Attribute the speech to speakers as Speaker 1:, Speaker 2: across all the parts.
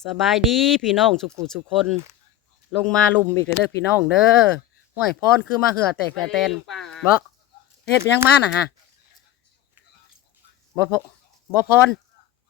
Speaker 1: สบายดีพี่น้องสุขุสุคนลงมาลุ่มอีกเด้อพี่น้องเด้อห้วยพรคือมาเหือแตกแต่แตนบ่เฮ็ดยังมาน่ะฮะบ่พบ่พร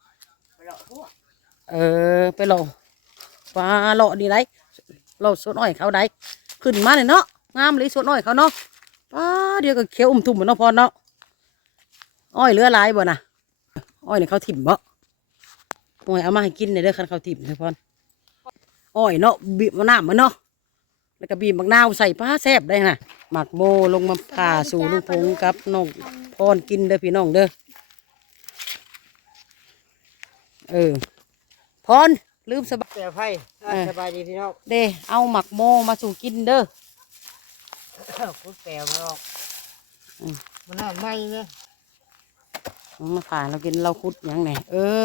Speaker 1: เออไปหล่อฟ้าหล่อดีไรหล่อสดอ้อยเขาได้ขึ้นมาเนี่ยเนาะงามเลยสดอ้อยเขาเนาะป้าเดี๋ยวก็เขียวทุ่มเหมือนน้องพรเนาะอ้อยเหลือหลายบ่น่ะอ้อยเนี่ยเขาถิ่มบ่อ้อยเอามาให้กินเนี่ยเด้อคันเขาถิ่มเด้อพรอ้อยเนาะบีบมะนาวมันเนาะแล้วก็บีบมะนาวใส่ป้าแซ่บได้น่ะหมักโมลงมาผ่าสู่ลุงพงกับน้องพรกินเด้อพี่น้องเด้อพรลืมสบาย
Speaker 2: เสียไพ่สบายดีพี่น้อง
Speaker 1: เด้เอาหมักโมมาสู่กินเด้อ
Speaker 2: พุดแปลมาออกมันน่าไหมเนี่ย
Speaker 1: มาผ่านเรากินเราคุดยังไง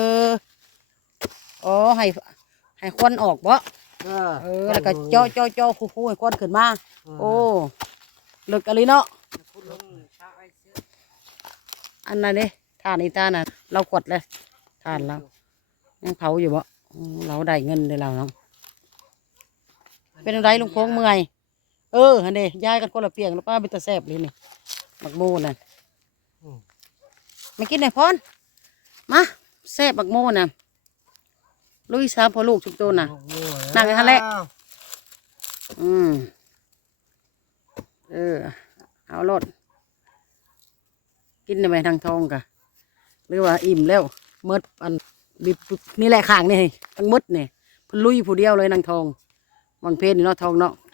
Speaker 1: อ๋อให้ควันออกบ่แล้วก็จ่อคู่ให้ควันขึ้นมาโอ้เลิกอะไรเนาะอันนั้นเด้ทานอีตาน่ะเรากดเลยทานเรายังเผาอยู่บ่เราได้เงินได้เราเนาะเป็นอะไรลุงพงเมื่อยฮันเดย้ายกันคนละเปียงแล้วป้าเป็นตาแซ่บเลยนี่หมักโมน่ะมากินหน่อยพรมาแซ่บหมักโมน่ะลุยสามพอลูกชุบโตน่ะนั่งกันแหละเอารถกินได้ไหมทางทองกะหรือว่าอิ่มแล้วมดอันบิบนี่แหละข้างนี่ทั้งมดเนี่ยพลุยผู้เดียวเลยนางทองวังเพนเนาะทองเนาะ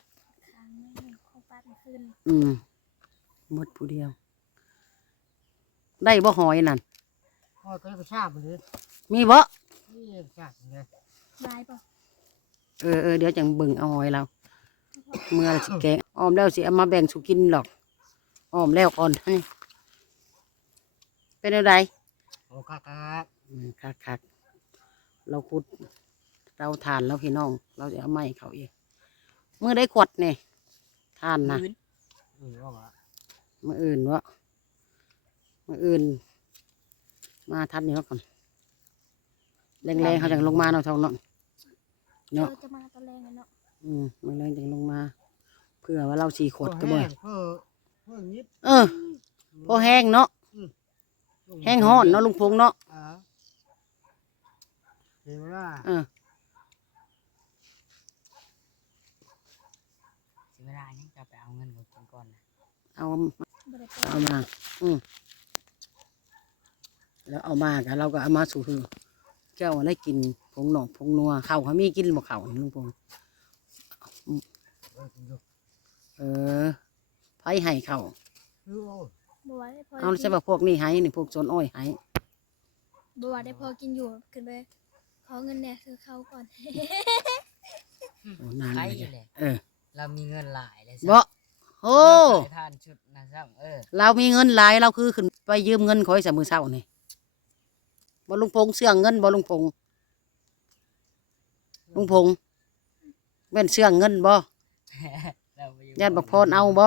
Speaker 1: มดผู้เดียวได้บ่หอยนั่น
Speaker 2: หอยก็ไม่ทราบเลย
Speaker 1: มีบ่
Speaker 2: นี่จัดเลย
Speaker 3: ได้ป่ะ
Speaker 1: เดี๋ยวจังเบิ่งเอาหอยเราเมื่อสิแกงอ้อมแล้วสิเอามาแบ่งสุกินหรอกอ้อมแล้วก่อนนี่เป็นอะไร
Speaker 2: โอ้
Speaker 1: คักเราขุดเราทานแล้วพี่น้องเราจะเอาไม้เขาเองเมื่อได้ขวดเนี่ยทานนะมื่ออื่นวะมื่ออื่นมาทัดนี่แล้วก่อนแรงๆเขาจังลงมาเนาะทองเนาะ
Speaker 3: จะมาตอนแรงเนาะ
Speaker 1: มื่อแรงจังลงมาเพื่อว่าเรา4 ขวดก็บ่พอแห้งเนาะแห้งห่อนเนาะลุงพงเนาะ
Speaker 2: เห็นไหมเวลานี้จะไปเอาเงินก่อนนะ
Speaker 1: เอามาแล้วเอามากันเราก็เอามาสู่เจ้าได้กินผงหนอกผงนัวเข่าเขามีกินบ่เข่าลุงพงไผ่ให้เข่าเอาใช่ป่ะพวกนี้ให้นี่พวกโซนอ้อยให้
Speaker 3: บัวได้พอกินอยู่ขึ้นไปขอเงินเนี่ยซื้อข้าวก่อน
Speaker 1: นานเลย
Speaker 2: เรามีเงินหลายเลย
Speaker 1: บ่โอ้
Speaker 2: ทานชุดนะซ้ำ
Speaker 1: เรามีเงินหลายเราคือขึ้นไปยืมเงินคอยสมือเศร้านี่บ่ลุงพงเสื่องเงินบ่ลุงพงเป็นเสื่องเงินบ่ญาติบักพรเอาบ่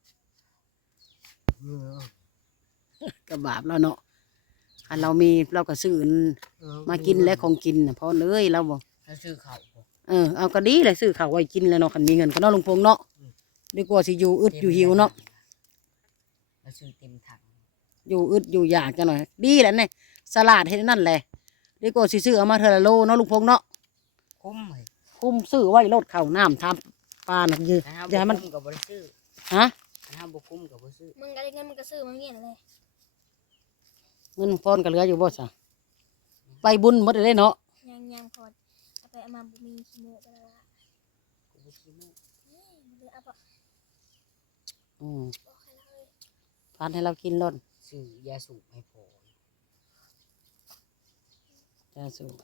Speaker 1: กระบาบแล้วเนาะอันเรามีเราก็ซื้อมากินและของกินพอเลยเราบ่
Speaker 2: ซื้อข้าว
Speaker 1: เอาก็ดีเลยซื้อข้าวไว้กินแล้วเนาะคันมีเงินก็เนาะลุงพงเนาะดีกว่าสิอยู่อึดอยู่หิวเนาะ
Speaker 2: ซื้อเต็มถัง
Speaker 1: อยู่อึดอยู่อยากจังหน่อยดีแหละเนี่ยสลัดให้นั่นแหละดีกว่าสิซื้อเอามาเทละโลเนาะลุงพงเนาะคุ้มซื้อไว้รถเข่าน้ำทำปลาหนักยืดอย่าให้มัน
Speaker 2: กับบริซื้อ
Speaker 1: ฮะ
Speaker 2: บุคุ้มกับบริซื้อ
Speaker 3: มึงก็ได้เงินมึงก็ซื้อมึงเงี้ยเลย
Speaker 1: เงินพรก็เหลืออยู่บ่จ้ะไปบุญหมดเลยเนาะ
Speaker 3: ยังพอเอาไปเอามาบุมีขี้โม่ไปละ
Speaker 1: ทานให้เรากินรถ
Speaker 2: ซื้อยาสูบให้พ
Speaker 1: อยาสูบ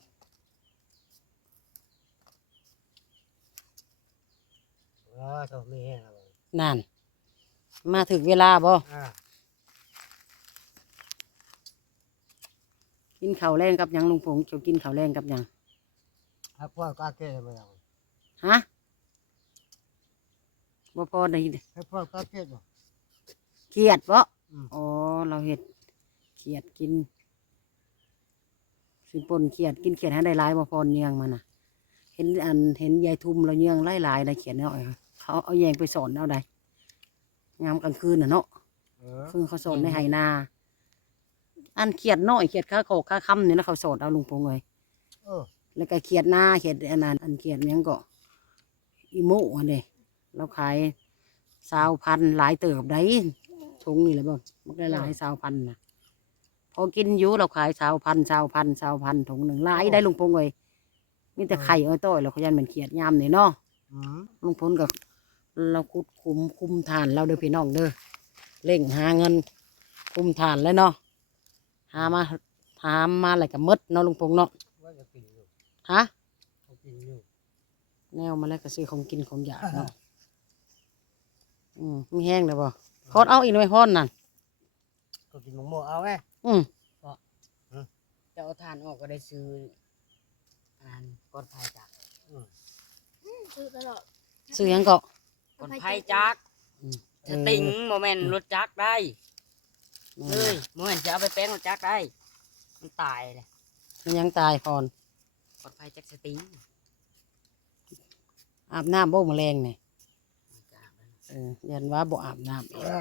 Speaker 2: มีแห้ง
Speaker 1: นั่นมาถึงเวลาบ่กินข้าวแรงกับยังลุงพงจะกินข้าวแรงกับยัง
Speaker 2: ครับพ่อกาเกตมาแล้ว
Speaker 1: ฮะบ่พอได้
Speaker 2: ให้พ่อกาเกตบ่
Speaker 1: เขียดบ่อ๋อเราเห็ดเขียดกินสิปนเขียดกินเขียดให้ได้หลายบ่พอเนียงมันน่ะเห็นยายทุมเราเยื่องหลายๆได้เขียนเอาเขาเอาแยงไปสอนเอาได้ยามกลางคืนน่ะเนาะ คือเขาสอนในไหนาอันเขียดน้อยเขียดข้าโขกข้าค่ำเนี่ยนะเขาสอนเอาลุงพงเลย
Speaker 2: เออ
Speaker 1: แล้วก็เขียดหน้าเขียดอันนั้นอันเขียดหยังก็อีโม่อันนี้เราขาย20,000หลายเติบได้ถุงนี่แหละบ่มันได้หลาย20,000นะพอกินอยู่เราขาย20,000ถุงหนึ่งหลายได้ลุงพงเลยมีแต่ไข่อ้อยต้อยเราขยันเหมือนเขียดยามเนี่ยเนาะ
Speaker 2: อืม
Speaker 1: ลุงพลกับเราคุมทานเราเด้อพี่น้องเด้อเร่งหาเงินคุมทานแล้วเนาะหามาอะไรกับมดเนาะลุงพงเนาะ
Speaker 2: ว่าจะกินอยู่
Speaker 1: ฮะ
Speaker 2: เขากินอยู่
Speaker 1: แนวมาแล้วก็ซื้อของกินของอยากเนาะมีแห้งเลยบ่พอดเอาอีกหน่อยพอดนั่น
Speaker 2: เขากินหมูเอาไง
Speaker 1: อืม
Speaker 4: จะเอาทานออกก็ได้ซื้ออันก้อนไผ่จัก
Speaker 3: ซื้อตลอด
Speaker 1: ซื้อหยังก็
Speaker 4: ก้อนไผ่จักสติงโมเมนต์รถจักรได้เลยโมเมนต์จะเอาไปแป้งรถจักรได้ มันตายเลย
Speaker 1: มันยังตายพร
Speaker 4: ก้อนไผ่จักสติง
Speaker 1: อาบน้ำบ่แมลงเนี่ยยันว่าบ่อาบน้ำอีก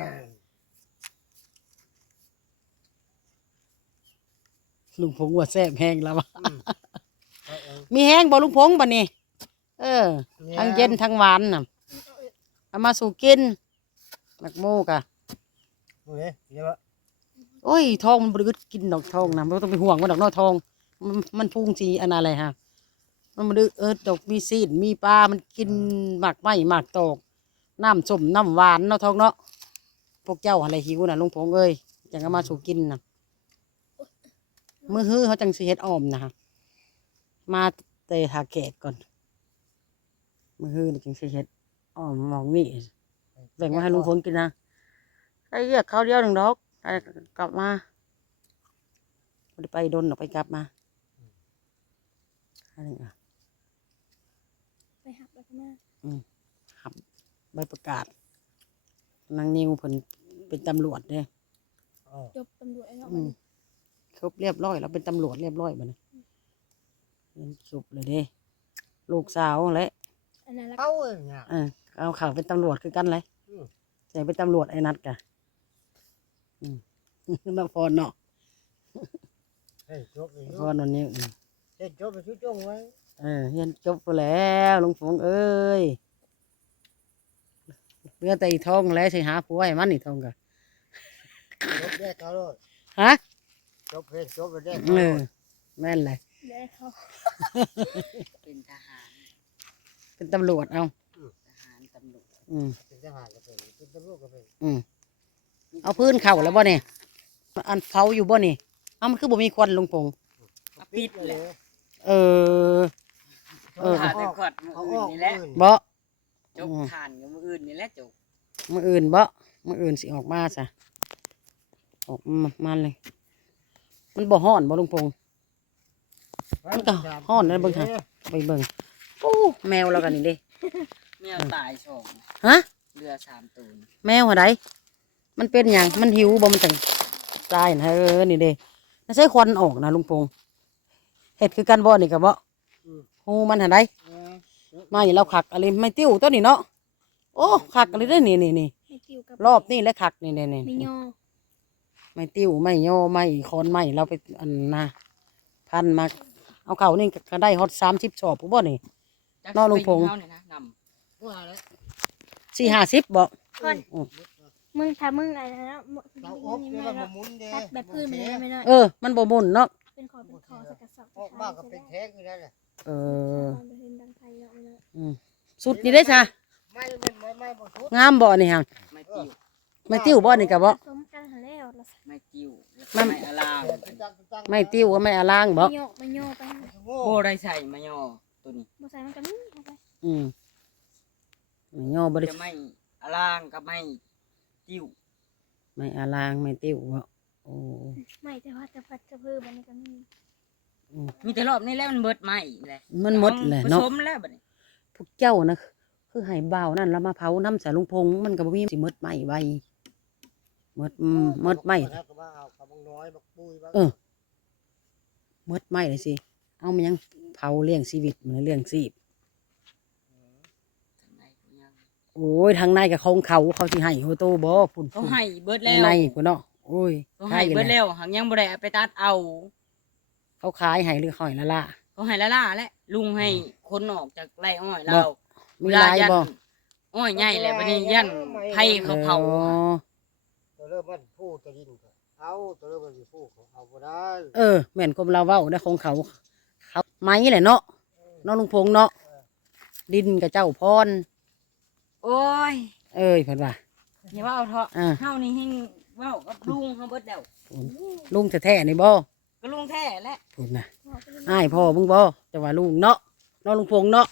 Speaker 1: ลุงพงว่าแซ่บแห้งแล้ววะ มีแห้งบ่ลุงพงบ่นี่ทั้งเย็นทั้งหวานน่ะเอามาสู่กินหมักโมกะ
Speaker 2: โอ้ยเดี๋ยวว่า
Speaker 1: โอ้ยทองมันบริกกินดอกทองนะไม่ต้องไปห่วงว่าดอกนอทองมันพุ่งสีอันอะไรฮะมันบริดอกมีซีดมีปลามันกินหมากไม้หมากตอกน้ำส้มน้ำหวานเนาะทองเนาะพวกเจ้าอะไรหิวน่ะลุงพงเอ้ยจังเอามาสู่กินน่ะมื้อฮื้อเขาจังสิเฮ็ดอ้อมนะฮะมาเตะหาแกะก่อนมื้อฮื้อนี่จังสิเฮ็ดอ้อมหมองนี่แบ่งมาให้ลุงพงกินนะไอ้เรียกเขาวเดียวหนึ่งดอกได้กลับมาบ่ได้ไปดนออกไปกลับมาอันนี้
Speaker 3: ไปหับแล้วก็มา
Speaker 1: ใบประกาศนางนิวเพิ่นเป็นตำรวจเด้
Speaker 3: จบตำรวจแล้ว
Speaker 1: ครบเรียบร้อยแล้วเป็นตำรวจเรียบร้อยบัดนี้เรียนจบเลยเด้ลูกสาวและ
Speaker 3: อันนั้นแล้ว
Speaker 2: เขาเองเนี่ย
Speaker 1: เอาข่าวเป็นตำรวจคือกันเลย
Speaker 2: อืม
Speaker 1: ใส่เป็นตำรวจไอ้นัดกะนครเนาะ
Speaker 2: เฮ้ยจบเลย
Speaker 1: นครวันนี้
Speaker 2: เฮ้ยจบไปชุดจงไว้
Speaker 1: เรียนจบไปแล้วลุงฟงเอ้ยเรือแต่อีทองแล้วสิหาผัวให้มันอีทองกะ
Speaker 2: จบได้เขาเลย
Speaker 1: ฮะ
Speaker 2: จบเพลงจบไปได้
Speaker 1: แม่นเลย
Speaker 3: เดี๋ยวเขา
Speaker 4: เป็นทหาร
Speaker 1: เป็นตำรวจเอา
Speaker 4: ทหารตำรวจ
Speaker 2: เป็นทหารก็เป็นเป็นตำรวจก็เป็น
Speaker 1: เอาพื้นเข่าแล้วบ่เนี่ยอันเผาอยู่บ่นี่เอามันคือบ่มีควันลุงพง
Speaker 4: เอาปิดแหละ
Speaker 1: เออ
Speaker 4: ทานไปขวดมือ
Speaker 2: เขา
Speaker 4: อื่
Speaker 2: อน อก
Speaker 4: นี่แหละ
Speaker 1: บ่
Speaker 4: จกทานกับมืออื่นนี่แหละจก
Speaker 1: มื้ออื่นบ่มื้ออื่นสิออกมาซะออกมาเลย มันบ่ฮ้อนบ่ลุงพงมันก็ฮ้อนนะเบิ่งค่ะไปเบิ่งโอ้แมวเรากันนี่เด้
Speaker 4: แมวตายสอง
Speaker 1: ฮะ
Speaker 4: เรือ3ตัว
Speaker 1: แมวอะไรมันเป็นหยังมันหิวบ่มันจังตายนะนี่เด้น่าใช้ควันออกนะลุงพงเฮ็ดคือกันบ่นี่ก็บ่ฮูมันหาได้มาอย่างเราขักอะไรไม่ติ้วตัวนี้เนาะโอ้ขักอะไรได้อนี่
Speaker 3: ไม่ติวกับ
Speaker 1: รอบนี้แล้วขักนี่
Speaker 3: ไม่ย่อ
Speaker 1: ไม่ติ้วไม่โยไม่คอนไม่เราไปอันนะพันมาเอาเข่านี่ก็ได้ฮอต30 ชอบผู้บ่นี่
Speaker 4: จัก
Speaker 1: นอนลงพง
Speaker 4: เฮาเนี่ยนะน
Speaker 2: ว่าแล้ว
Speaker 1: 4-50บ่
Speaker 3: ก่อนมึงทำมึงอะไรนะ
Speaker 2: เราอบเนี่ยมันหมุนเด้
Speaker 3: แบบพื้นมันได้ไม่น้อย
Speaker 1: มันบ่มุนเนาะ
Speaker 3: เป็นคอสกัดสับ
Speaker 2: ออกบ้านก็เป็นแท้งอยู่แล้วแหละ
Speaker 1: เออ
Speaker 3: เป็นดังไทยเนาะไม่น้อย
Speaker 1: สุดนี่ได้ซะ
Speaker 2: ไม่บ่ทุก
Speaker 1: งามบ่นี่ฮะ
Speaker 4: ไม่ติ้ว
Speaker 1: ไม่ติ้วบ่นี่ก็บ่
Speaker 3: ผสมกันแล้ว
Speaker 4: ไม่ติ้ว
Speaker 1: มัน
Speaker 4: ไม่อลาง
Speaker 1: ไม่ติ้วก็ไม่อาล่างบ่
Speaker 3: ไม่ย่อไป
Speaker 4: โบได้ใส่มายอตัวนี้
Speaker 3: บ่ใส่มันก็นี่เอาไป
Speaker 1: ไม่ย่อบ่ได้
Speaker 4: จะไม่อลางกับไม่ติ้ว
Speaker 1: ไม่อาล่างไม่ติ้วบ่โอ้
Speaker 3: ไม่แต่ว่าจะพัดจะเพิ่มมันก็นี่
Speaker 4: มีแต่รอบนี้แล้วมันเบิดไหมเลย
Speaker 1: มันหมดแหละเนาะ
Speaker 4: ผสมแล้วบัดนี้
Speaker 1: พวกเจ้านะคือให้บ่าวนั่นแล้วมาเผาน้ำใส่ลุงพงมันก็บ่มีสิหมดไหม้ไว้หมดไหม้
Speaker 2: แล้วก็มาเอากระบังน้อยบักปุ้ยบัก
Speaker 1: หมดไหม้เลยสิเอามันยังเผาเลี้ยงชีวิตมันเลี้ยงชีพโอ้ยทางในกับของเขาสิให้โฮโตบ่พุ่น
Speaker 4: เขาให้เบิดแล้ว
Speaker 1: ในพุ่นเนาะโอ้ย
Speaker 4: เขาให้เบิดแล้วหังยังบ่ได้เอาไปตัดเอา
Speaker 1: เขาขายให้หรือเขาให้ละล่ะ
Speaker 4: เขาให้ละล่าและลุงให้คนออกจากไร่อ้อยเรา
Speaker 1: มีหลายบ่
Speaker 4: อ้อยใหญ่แหละบัดนี้ยันไผเขาเผา
Speaker 1: อ๋อ
Speaker 2: ตัวเริ่มมันพูดจะยินก็เอาตัวเริ่มมันสิพูดเขาเอาบ่ได้
Speaker 1: แม่นกรมเราเว้าได้ของเขาไม้แหละเนาะน้องลุงพงษ์เนาะดินกับเจ้าพร
Speaker 4: โอ้ย
Speaker 1: เอ้ยเพิ่นว่า
Speaker 4: อย่าว่าเอาเถอะ
Speaker 1: อ่า
Speaker 4: เฮานี่เฮงเว้ากับลุงเฮาเบิดแล้ว
Speaker 1: ลุงแท้ๆนี่บ่
Speaker 4: ก็ลุงแท้แหละ
Speaker 1: พุ่นน่ะอ้ายพ่อมึงบ่จะว่าลุงเนาะน้องลุงพงษ์เนาะ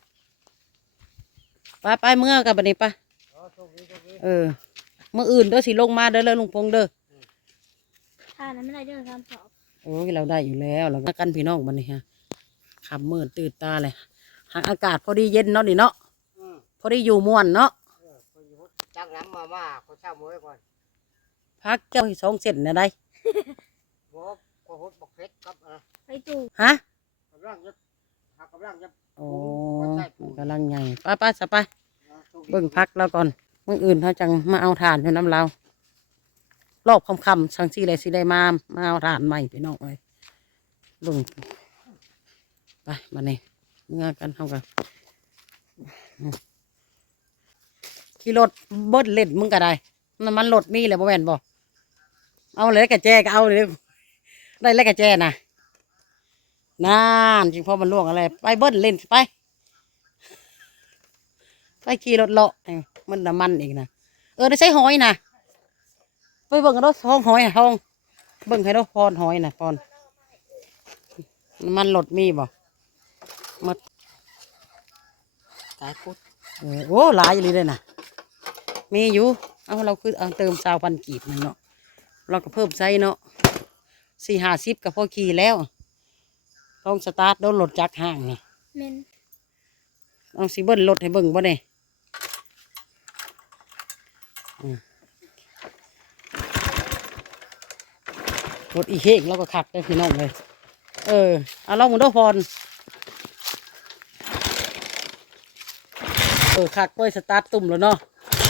Speaker 1: ไปเมื่อกับบัดนี้ไป
Speaker 2: โชคดีโชคดี
Speaker 1: มื้ออื่นเด้อสิลงมาเด้อเลยลุงพงษ์เด้อ
Speaker 3: ถ้านั้นไม่ได้เดินทำสอบ
Speaker 1: โอ้ยเราได้อยู่แล้วเราก็กันพี่น้องบัดนี้ฮะค่ำมืดตื่นตาเลยหากอากาศพอดีเย็นเนาะนี่เนาะ
Speaker 2: อืม
Speaker 1: พอดีอยู่ม่วนเนาะ
Speaker 2: คนอยู่จักหลังมาเขาเช่ามือไว้ก่อน
Speaker 1: พักเจ้าสองเส้นนะได้
Speaker 2: บ่ก็ฮดบอกเพชรครับ
Speaker 3: ไปตู่
Speaker 1: ฮะ
Speaker 2: กำลังจะหากำลังจะ
Speaker 1: โอ้
Speaker 2: ใช่ปู
Speaker 1: กำลังใหญ่ป้าสะไปเบิ่งพักแล้วก่อนมื้ออื่นเขาจังมาเอาถ่านอยู่น้ำเรารอบค่ำๆสังสีอะไรสิได้มาเอาถ่านใหม่พี่น้องเลยเบิ่งไปมาเนี่ยเมื่อกันเท่ากันขี่รถเบิ้ลเล่นมึงก็ได้น้ำมันรถมีแหละบ่แม่นบ่เอาเลยกระแจก็เอาเลยได้แล้วกระแจนะนานจริงพอมันล่วงอะไรไปเบิ้ลเล่นไปขี่รถเลาะมันน้ำมันอีกนะได้ใช้หอยนะไปเบิ่งกันรถห้องหอยห้องเบิ่งให้รถพรหอยนะพรน้ำมันรถมีบ่มา
Speaker 4: ตายพุด
Speaker 1: โอ้หลายอยู่เลยนะมีอยู่เอาเราคือเอาเติม20,000 กีบหนึงเนาะเราก็เพิ่มไซส์เนาะ40-50ก็พอขี่แล้วลองสตาร์ทโดนรถจักรห่างนี่
Speaker 3: เมน
Speaker 1: เอาสิเบิ้ลรถให้เบิ่งบ่เนี่ยรถอีเฮกเราก็ขัดได้พี่น้องเลยเอาลองมึงดูพรขัดไว้สตาร์ทตุ่มแล้วเนาะ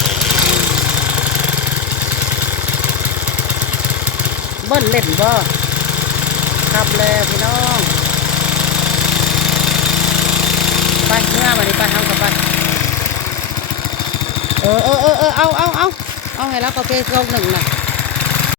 Speaker 1: เบิ้ลเล่นบ่ขับแล้วพี่น้องไปเมื่อมาดิไปทำกับไปเอาให้แล้วก็เพลง1น่ะ